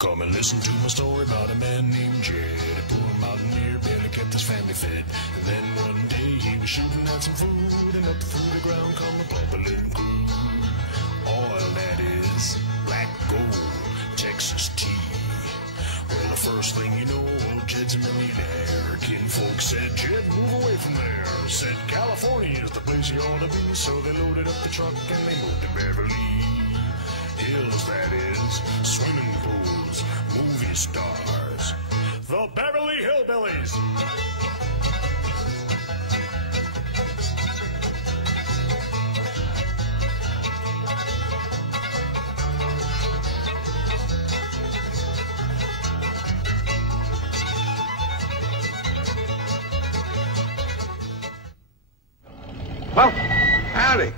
Come and listen to my story about a man named Jed. A poor mountaineer barely kept his family fed. And then one day he was shooting at some food, and up through the ground come a bubbling crude. Oil, that is, black gold, Texas tea. Well, the first thing you know, old Jed's a millionaire. Kinfolk said, Jed, move away from there. Said, California is the place you ought to be. So they loaded up the truck and they moved to Beverley. Hills, that is, swimming pools, movie stars, the Beverly Hillbillies. Well, howdy.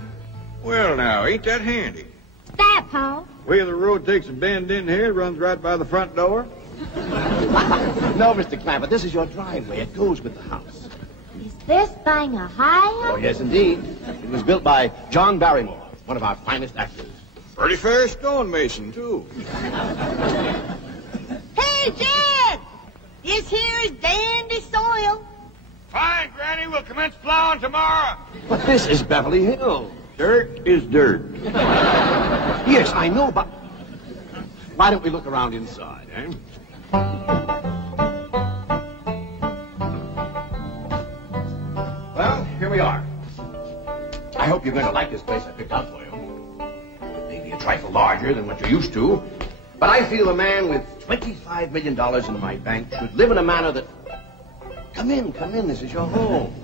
Well, now, ain't that handy? That, Pa? Where the road takes a bend in here, runs right by the front door. No, Mr. Clampett, this is your driveway. It goes with the house. Is this thing a highway? Oh, yes, indeed. It was built by John Barrymore, one of our finest actors. Pretty fair stonemason, too. Hey, Jed! This here is dandy soil. Fine, Granny. We'll commence plowing tomorrow. But this is Beverly Hills. Dirt is dirt. Yes, I know, but why don't we look around inside, eh? Well, here we are. I hope you're going to like this place I picked out for you. It may be a trifle larger than what you're used to, but I feel a man with $25 million in my bank should live in a manner that... Come in, this is your home.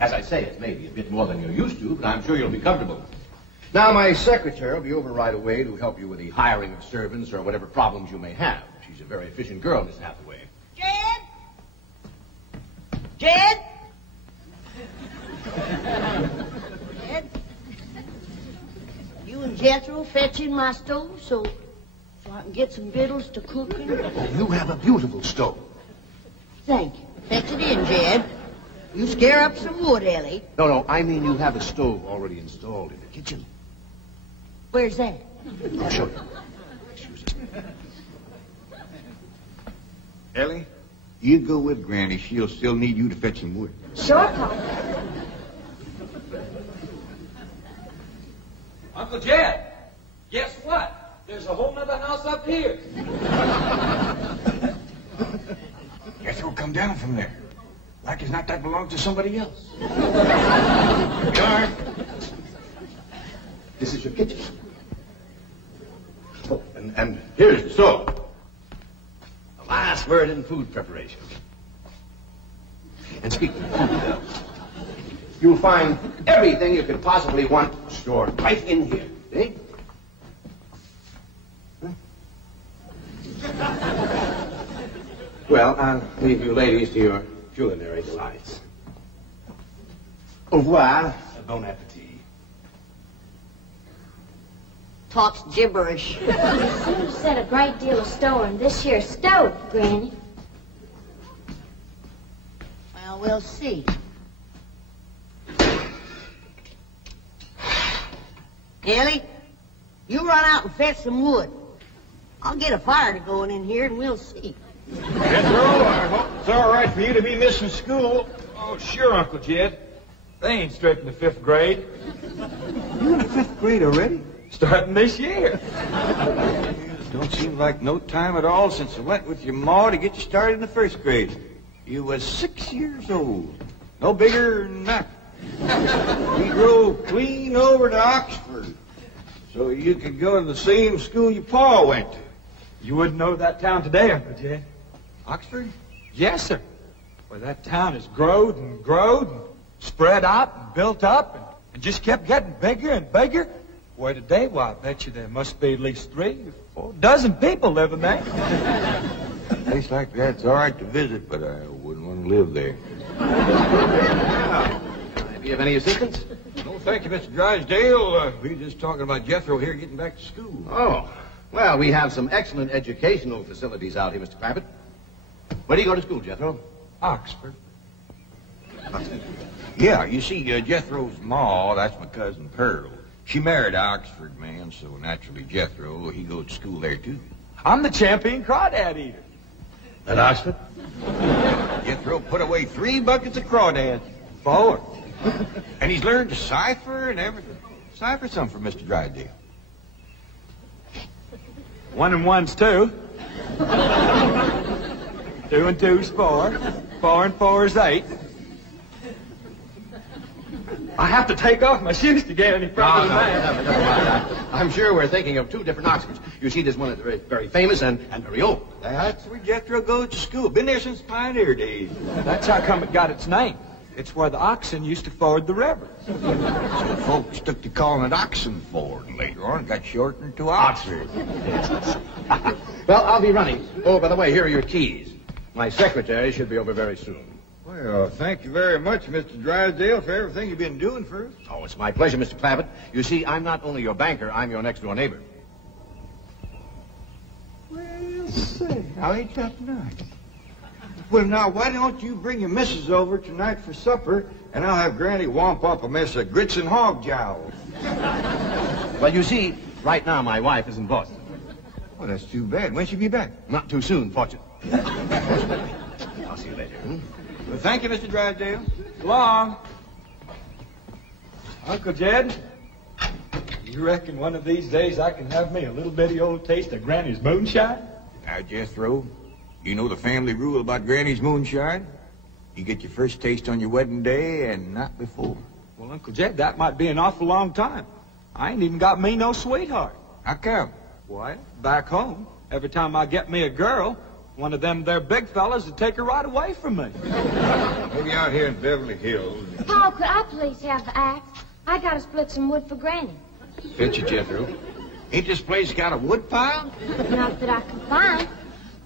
As I say, it may be a bit more than you're used to, but I'm sure you'll be comfortable. Now, my secretary will be over right away to help you with the hiring of servants or whatever problems you may have. She's a very efficient girl, Miss Hathaway. Jed? Jed? Jed? You and Jethro fetching my stove so I can get some victuals to cook in? Oh, you have a beautiful stove. Thank you. Fetch it in, Jed. You scare up some wood, Ellie. No, I mean you have a stove already installed in the kitchen. Where's that? I'll show you. Excuse us. Ellie, you go with Granny. She'll still need you to fetch some wood. Sure, Pa. Uncle Jed, guess what? There's a whole nother house up here. Guess who'll come down from there? Like as not that belongs to somebody else. Darn. This is your kitchen. Oh, and here's the stove. The last word in food preparation. And speaking of food, you'll find everything you could possibly want stored right in here. See? Well, I'll leave you ladies to your culinary delights. Au revoir. Bon appetit. Talks gibberish. You seem to set a great deal of store in this here stove, Granny. Well, we'll see. Ellie, you run out and fetch some wood. I'll get a fire to going in here and we'll see. Jethro, I hope it's all right for you to be missing school. Oh, sure, Uncle Jed. They ain't straight in the 5th grade. You in the 5th grade already? Starting this year. Don't seem like no time at all since I went with your ma to get you started in the 1st grade. You was 6 years old. No bigger than that. We drove clean over to Oxford so you could go to the same school your pa went to. You wouldn't know that town today, Uncle Jed. Oxford? Yes, sir. Well, that town has growed and growed and spread out and built up and just kept getting bigger and bigger. Why, today, why, I bet you there must be at least 3 or 4 dozen people living there. A place like that's all right to visit, but I wouldn't want to live there. Do you have any assistance? No, thank you, Mr. Drysdale. We were just talking about Jethro here getting back to school. Oh, Well, we have some excellent educational facilities out here, Mr. Clappett. Where do you go to school, Jethro? Oxford. Yeah, you see, Jethro's ma, that's my cousin Pearl. She married an Oxford man, so naturally Jethro, he goes to school there, too. I'm the champion crawdad eater. At Oxford? Jethro put away 3 buckets of crawdads. 4. And he's learned to cipher and everything. Cipher some for Mr. Drysdale. 1 and 1's 2. 2 and 2's 4. 4 and 4's 8. I have to take off my shoes to get any further than that. Never mind. I'm sure we're thinking of 2 different Oxfords. You see, there's one that's very, very famous and very old. That's where Jethro goes to school. Been there since pioneer days. That's how come it got its name. It's where the oxen used to ford the river. So folks took to calling it Oxenford, and later on it got shortened to Oxford. Well, I'll be running. Oh, by the way, here are your keys. My secretary should be over very soon. Well, thank you very much, Mr. Drysdale, for everything you've been doing for us. Oh, it's my pleasure, Mr. Clappett. You see, I'm not only your banker, I'm your next-door neighbor. Well, say, now ain't that nice? Well, now, why don't you bring your missus over tonight for supper, and I'll have Granny womp up a mess of grits and hog jowls. Well, you see, right now my wife is in Boston. Well, that's too bad. When'll she be back? Not too soon, fortunately. I'll see you later. Well, thank you, Mr. Drysdale. So long. Uncle Jed, you reckon one of these days I can have me a little bitty old taste of Granny's moonshine? Now, Jethro, you know the family rule about Granny's moonshine? You get your first taste on your wedding day and not before. Well, Uncle Jed, that might be an awful long time. I ain't even got me no sweetheart. How come? Why, back home, every time I get me a girl, one of them there big fellas would take her right away from me. Maybe out here in Beverly Hills. Paul, could I please have the axe? I gotta split some wood for Granny. Fetch it, Jethro. Ain't this place got a wood pile? Not that I can find,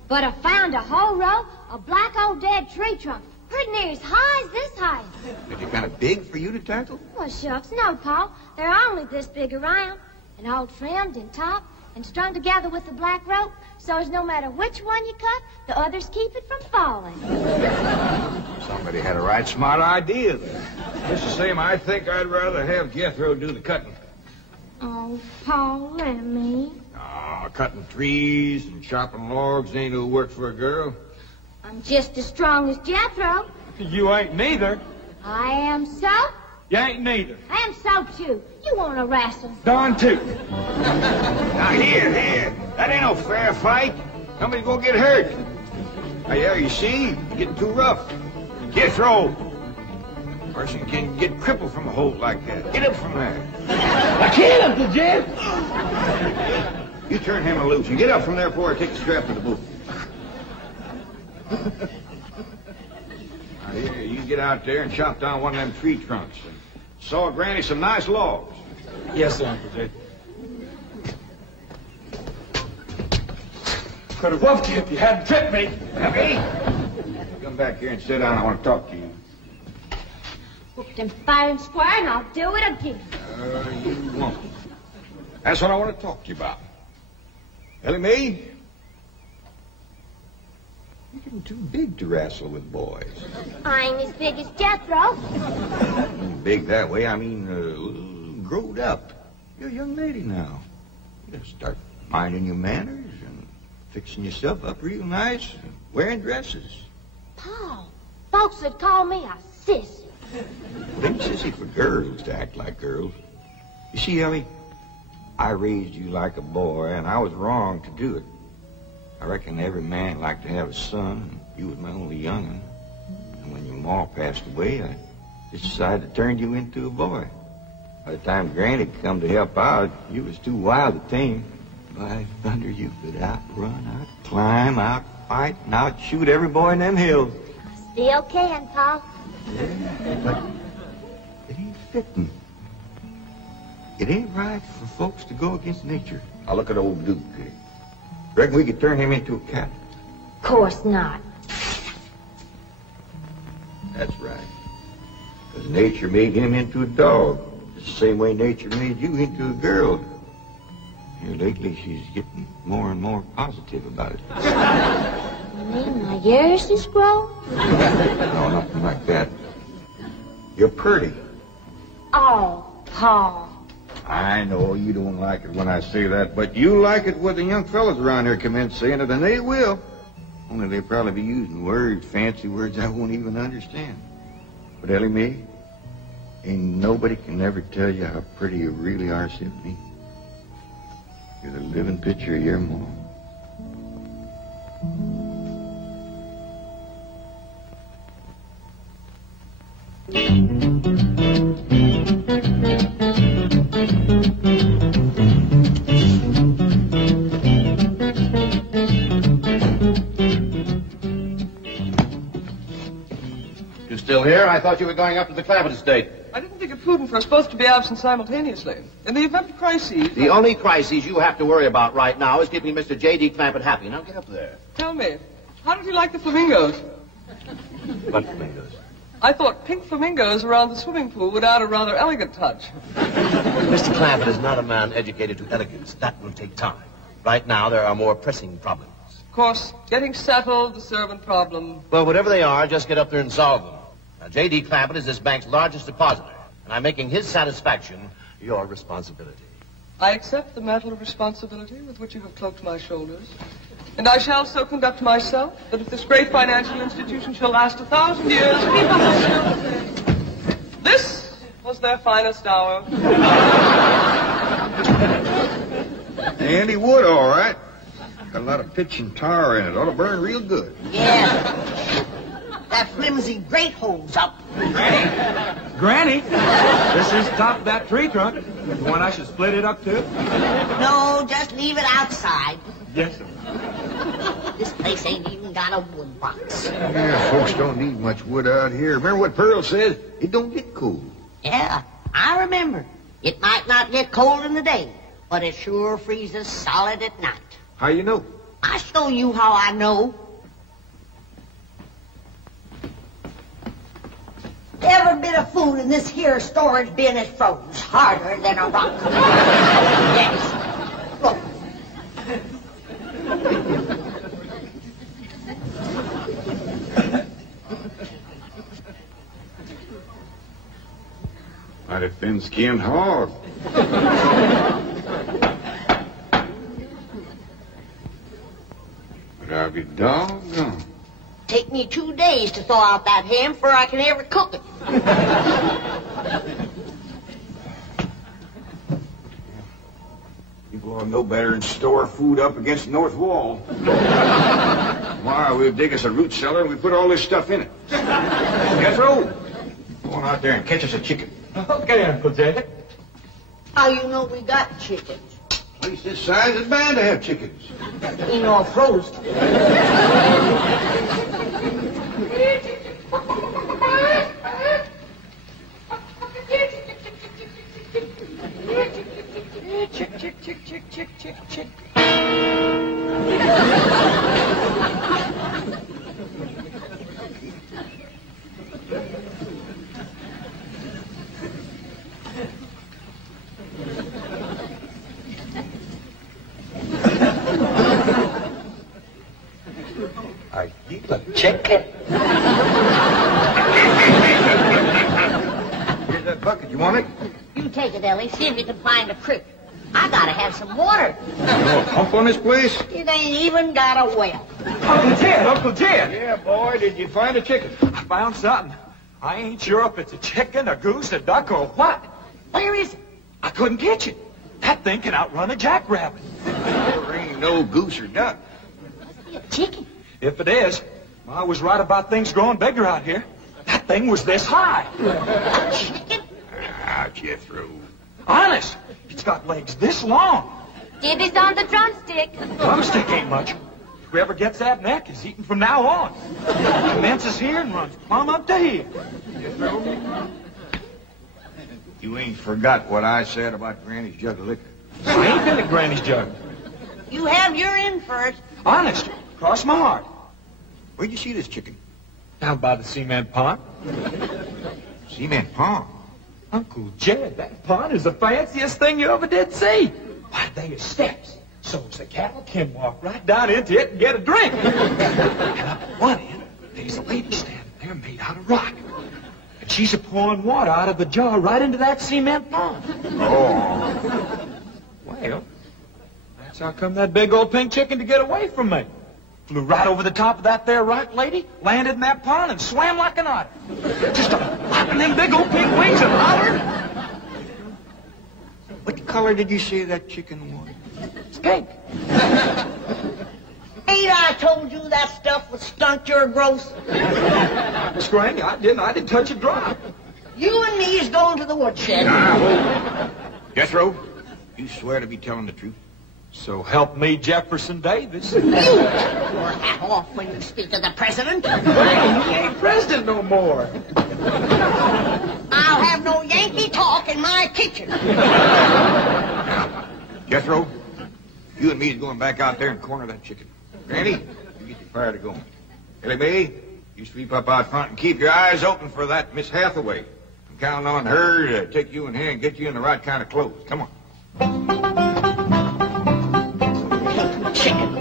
but I found a whole row of black old dead tree trunks, pretty near as high as this height. Are they kind of big for you to tackle? Well, shucks, no, Paul. They're only this big around, and all trimmed and topped and strung together with the black rope, so as no matter which one you cut, the others keep it from falling. Somebody had a right smart idea there. Just the same, I think I'd rather have Jethro do the cutting. Oh, Paul, let me. Cutting trees and chopping logs ain't no work for a girl. I'm just as strong as Jethro. You ain't neither. I am so. You ain't neither. I am so, too. You want to wrestle? Darn tooth. Now, here. That ain't no fair fight. Somebody's gonna get hurt. Now, yeah, you see? You're getting too rough. Jethro. A person can get crippled from a hold like that. Get up from there. I can't, Uncle Jed. You turn him loose and get up from there before I take the strap to the boot. Now, here, you get out there and chop down one of them tree trunks and saw Granny some nice logs. Yes, sir, Uncle Jed. Could have whooped you if you hadn't tripped me. Happy? Come back here and sit down. I want to talk to you. Whooped him fair and square, and I'll do it again. You won't. That's what I want to talk to you about. Ellie Mae, you're getting too big to wrestle with boys. I ain't as big as Jethro. Big that way, I mean, growed up. You're a young lady now. You gotta start minding your manners and fixing yourself up real nice and wearing dresses. Paul, folks would call me a sissy. It ain't sissy for girls to act like girls. You see, Ellie, I raised you like a boy, and I was wrong to do it. I reckon every man liked to have a son, and you was my only young'un. And when your ma passed away, I just decided to turn you into a boy. By the time Granny come to help out, you was too wild to tame. By thunder, you could outrun, out-climb, out-fight, and out-shoot every boy in them hills. Still can, Paul. Yeah, but it ain't fitting. It ain't right for folks to go against nature. Now look at old Duke. Reckon we could turn him into a cat? Of course not. That's right. Because nature made him into a dog. It's the same way nature made you into a girl. Here lately, she's getting more and more positive about it. You mean my ears is grown? No, nothing like that. You're pretty. Oh, Paul. I know you don't like it when I say that, but you like it when the young fellas around here commence saying it, and they will. Only they'll probably be using words, fancy words I won't even understand. But Ellie Mae, ain't nobody can ever tell you how pretty you really are except me. You're the living picture of your mom. You still here? I thought you were going up to the Clampett estate. I didn't think it prudent for us both to be absent simultaneously. In the event of crises... The only crises you have to worry about right now is keeping Mr. J.D. Clampett happy. Now get up there. Tell me, how did you like the flamingos? What flamingos? I thought pink flamingos around the swimming pool would add a rather elegant touch. Mr. Clampett is not a man educated to elegance. That will take time. Right now, there are more pressing problems. Of course, getting settled, the servant problem. Well, whatever they are, just get up there and solve them. Now, J.D. Clampett is this bank's largest depositor, and I'm making his satisfaction your responsibility. I accept the mantle of responsibility with which you have cloaked my shoulders. And I shall so conduct myself that if this great financial institution shall last 1,000 years, people will still say, this was their finest hour. Andy Wood, all right. Got a lot of pitch and tar in it. Ought to burn real good. Yeah. That flimsy grate holds up. Granny, this is top of that tree trunk. You want I should split it up, too? No, just leave it outside. Yes, sir. This place ain't even got a wood box. Yeah, folks don't need much wood out here. Remember what Pearl said? It don't get cold. Yeah, I remember. It might not get cold in the day, but it sure freezes solid at night. How you know? I show you how I know. Every bit of food in this here storage bin is froze harder than a rock. Yes. Look. Mighty thin-skinned hog. But I'll be doggone. Take me 2 days to thaw out that ham before I can ever cook it. People ought to know better than store food up against the north wall. Why, we'll dig us a root cellar and we put all this stuff in it. Jethro, go on out there and catch us a chicken. Okay, Uncle Jay. How you know we got chickens? Place this size is bound to have chickens. Ain't all frozen. Chick, chick, chick, chick, chick, chick, chick. I eat a chicken. Here's that bucket. You want it? You take it, Ellie. See if you can find a creek. I gotta have some water. No pump on this place? It ain't even got a well. Uncle Jed, Uncle Jed. Yeah, boy. Did you find a chicken? I found something. I ain't sure if it's a chicken, a goose, a duck, or what. Where is it? I couldn't catch it. That thing can outrun a jackrabbit. There ain't no goose or duck. Must be a chicken. If it is, I was right about things growing bigger out here. That thing was this high. A chicken? Ah, Jethro. Honest, it's got legs this long. Gibby's on the drumstick. Drumstick ain't much. Whoever gets that neck is eating from now on. It commences here and runs plumb up to here. You ain't forgot what I said about Granny's jug of liquor. I ain't been at Granny's jug. You have your in for it. Honest, cross my heart. Where'd you see this chicken? Down by the cement pond. Cement pond. Uncle Jed, that pond is the fanciest thing you ever did see. Why, they are steps. So's the cattle can walk right down into it and get a drink. And up at one end, there's a lady standing there made out of rock. And she's a-pouring water out of a jar right into that cement pond. Oh. Well, that's how come that big old pink chicken to get away from me. Flew right over the top of that there rock lady, landed in that pond, and swam like an otter. Just flapping them big old pink wings and hollering. What color did you say that chicken was? It's pink. Ain't I told you that stuff would stunt your growth? Miss Granny, I didn't touch a drop. You and me is going to the woodshed. Jethro, you swear to be telling the truth? So help me, Jefferson Davis. You take your hat off when you speak to the president. He ain't president no more. I'll have no Yankee talk in my kitchen. Jethro, you and me is going back out there and corner that chicken. Granny, you get your fire to going. Ellie Mae, you sweep up out front and keep your eyes open for that Miss Hathaway. I'm counting on her to take you in hand and get you in the right kind of clothes. Come on. Chicken.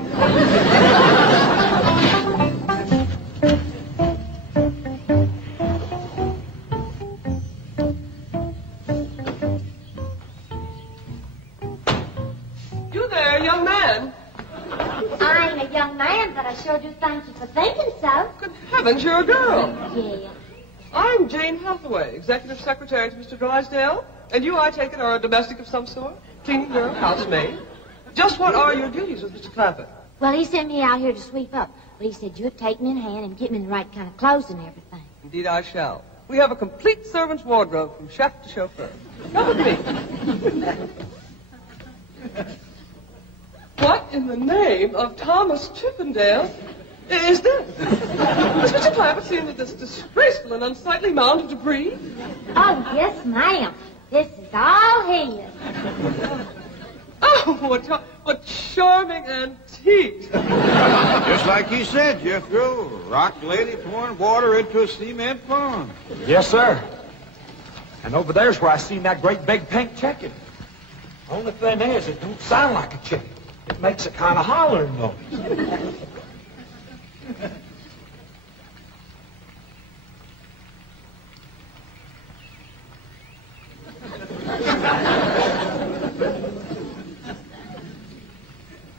You there, young man. I ain't a young man, but I sure do thank you for thinking so. Good heavens, you're a girl. Yeah. I'm Jane Hathaway, executive secretary to Mr. Drysdale. And you, I take it, are a domestic of some sort? Cleaning girl, housemaid. Just what are your duties with Mr. Clampett? Well, he sent me out here to sweep up. But he said you'd take me in hand and get me in the right kind of clothes and everything. Indeed, I shall. We have a complete servant's wardrobe from chef to chauffeur. Come with me. What in the name of Thomas Chippendale is this? Has Mr. Clampett seen this disgraceful and unsightly mound of debris? Oh, yes, ma'am. This is all his. Oh, what charming antiques. Just like you said, Jethro. Rock lady pouring water into a cement pond. Yes, sir. And over there's where I seen that great big pink chicken. Only thing is, it don't sound like a chicken. It makes a kind of hollering noise.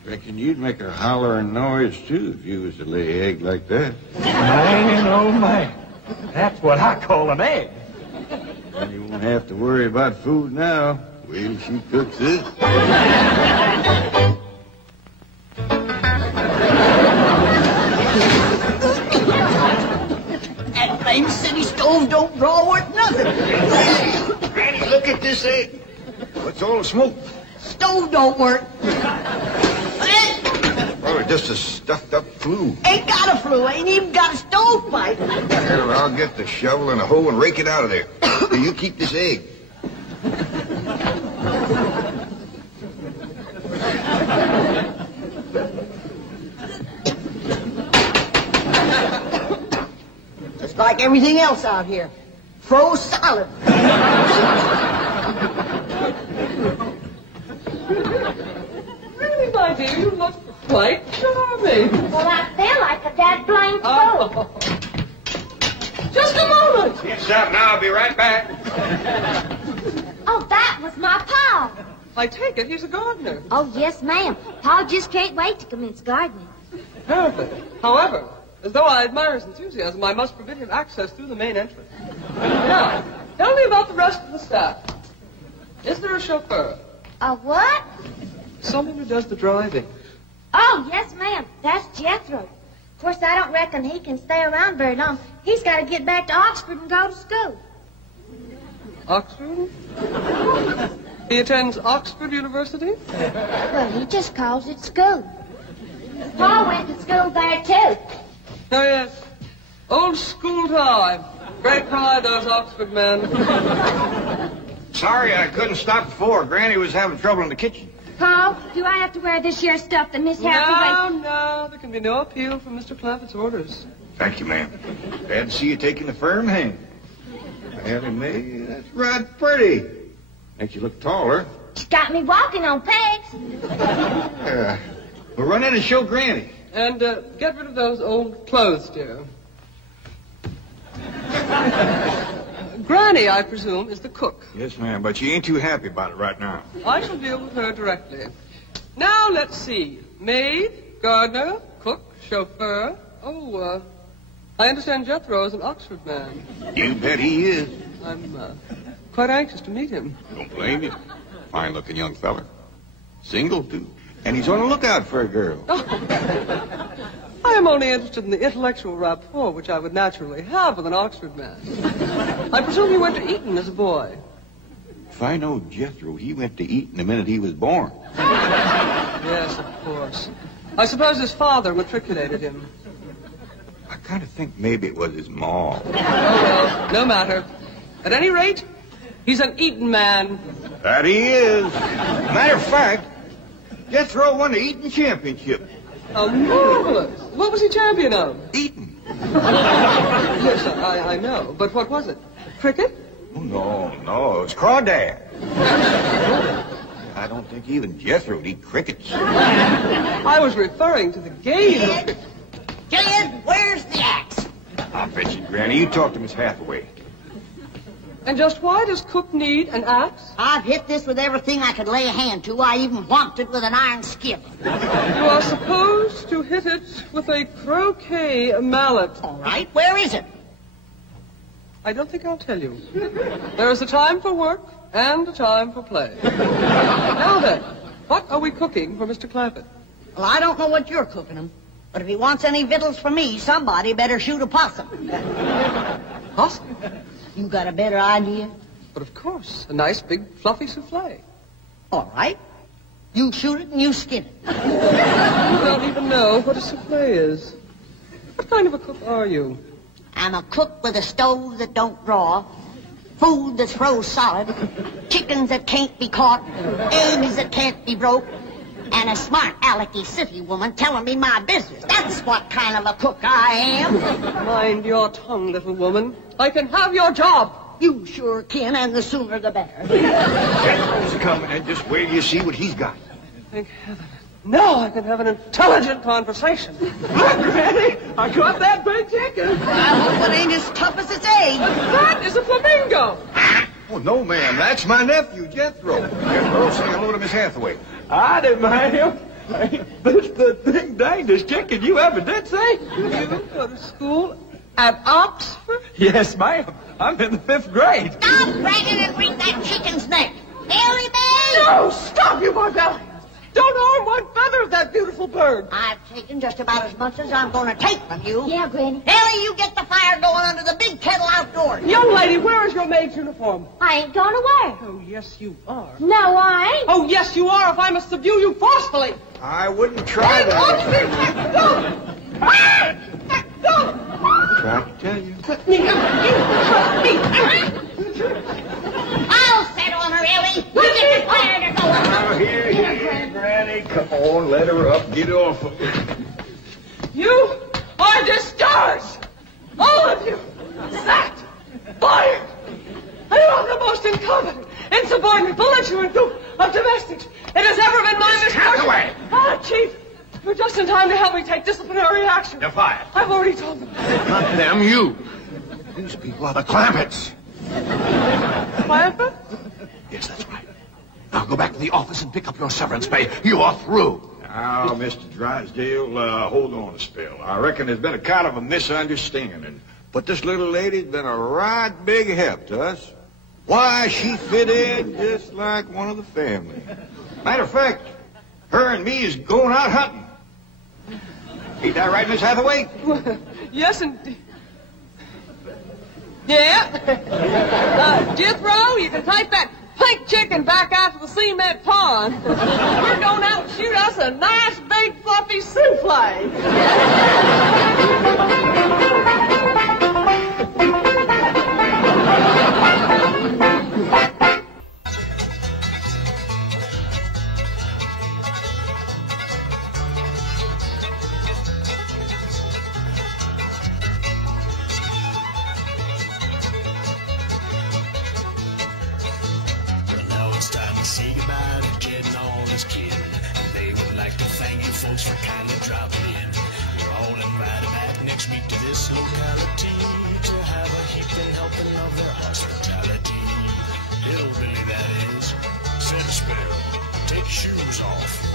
Reckon you'd make a hollering noise, too, if you was to lay egg like that. Man, oh, man. That's what I call an egg. And you won't have to worry about food now. Wait till she cooks it. That blame city stove don't draw worth nothing. Granny, look at this egg. What's all the smoke? Stove don't work. Oh, it's just a stuffed-up flue. Ain't got a flue, ain't even got a stovepipe. Well, I'll get the shovel and a hoe and rake it out of there. You keep this egg. Just like everything else out here. Froze solid. Really, my dear, you look quite charming. Well, I feel like a dead blank fool. Oh. Just a moment. Yes, up now. I'll be right back. Oh, that was my Pa. I take it he's a gardener. Oh, yes, ma'am. Pa just can't wait to commence gardening. Apparently. However, as though I admire his enthusiasm, I must forbid him access through the main entrance. Now, tell me about the rest of the staff. Is there a chauffeur? A what? Someone who does the driving. Oh, yes, ma'am. That's Jethro. Of course, I don't reckon he can stay around very long. He's got to get back to Oxford and go to school. Oxford? He attends Oxford University? Well, he just calls it school. Pa went to school there, too. Oh, yes. Old school time. Great pride, those Oxford men. Sorry I couldn't stop before. Granny was having trouble in the kitchen. Pa, do I have to wear this here stuff that Miss Hathaway... No, there can be no appeal from Mr. Clampett's orders. Thank you, ma'am. Glad to see you taking a firm hand. Ellie Mae, that's right pretty. Makes you look taller. She's got me walking on pegs. We'll run in and show Granny. And get rid of those old clothes, dear. Granny, I presume, is the cook. Yes, ma'am, but she ain't too happy about it right now. I shall deal with her directly. Now, let's see. Maid, gardener, cook, chauffeur. Oh, I understand Jethro is an Oxford man. You bet he is. I'm quite anxious to meet him. Don't blame you. Fine-looking young feller. Single, too. And he's on the lookout for a girl. I am only interested in the intellectual rapport which I would naturally have with an Oxford man. I presume you went to Eton as a boy. If I know Jethro, he went to Eton the minute he was born. Yes, of course. I suppose his father matriculated him. I kind of think maybe it was his ma. Oh, well, no matter. At any rate, he's an Eton man. That he is. Matter of fact, Jethro won the Eton championship. Oh, marvelous. What was he champion of? Eton. Yes, I know. But what was it? Cricket? Oh, no, it was crawdad. I don't think even Jethro would eat crickets. I was referring to the game. Kid, where's the axe? I'll bet you, Granny. You talk to Miss Hathaway. And just why does Cook need an axe? I've hit this with everything I could lay a hand to. I even whomped it with an iron skillet. You are supposed to hit it with a croquet mallet. All right, where is it? I don't think I'll tell you. There is a time for work and a time for play. Now then, what are we cooking for Mr. Clampett? Well, I don't know what you're cooking him, but if he wants any victuals from me, somebody better shoot a possum. Possum? You got a better idea? But of course, a nice big fluffy souffle. All right. You shoot it and you skin it. You don't even know what a souffle is. What kind of a cook are you? I'm a cook with a stove that don't draw, food that's froze solid, chickens that can't be caught, eggs that can't be broke, and a smart alecky city woman telling me my business. That's what kind of a cook I am. Mind your tongue, little woman. I can have your job. You sure can, and the sooner the better. Jethro's coming, and just wait till you see what he's got. Thank heaven. Now I can have an intelligent conversation. Look, Granny, I got that big chicken. I hope it ain't as tough as its age. That is a flamingo. Oh, no, ma'am. That's my nephew, Jethro. Jethro, say hello to Miss Hathaway. I didn't mind him. That's the thing dangest chicken you ever did see. You go to school at Oxford? Yes, ma'am. I'm in the 5th grade. Stop bragging and wring that chicken's neck. Ellie Mae! No, stop, you Barbellians. Don't harm one feather of that beautiful bird. I've taken just about as much as I'm going to take from you. Yeah, Granny. Ellie, you get the fire going under the big kettle outdoors. Young lady, where is your maid's uniform? I ain't going away. Oh, yes, you are. No, I ain't. Oh, yes, you are, if I must subdue you forcefully. I wouldn't try Hang that. on me. Don't. Don't. Tried to tell you. I'll settle on her, Ellie. You get the fire to go Now, here, Granny. Come on, let her up. Get off of her. You are discharged. All of you. Sacked. Fired. And you are the most incompetent, insubordinate, belligerent group of domestics it has ever been my misfortune. Hathaway! Ah, Chief. You're just in time to help me take disciplinary action. You're fired. I've already told them. Not them, you. These people are the Clampetts. Clampett? Yes, that's right. Now go back to the office and pick up your severance pay. You are through. Now, Mr. Drysdale, hold on a spell. I reckon there's been a kind of a misunderstanding. But this little lady's been a right big help to us. Why, she fit in just like one of the family. Matter of fact, her and me is going out hunting. Ain't that right, Miss Hathaway? Yes, indeed. Yeah. Jethro, you can take that pink chicken back out to the cement pond. We're going out and shoot us a nice big fluffy souffle. Well, now it's time to say goodbye folks for kindly dropping in. We're all invited back next week to this locality to have a heaping helping of their hospitality. Hillbilly, that is. Set a spell. Take your shoes off.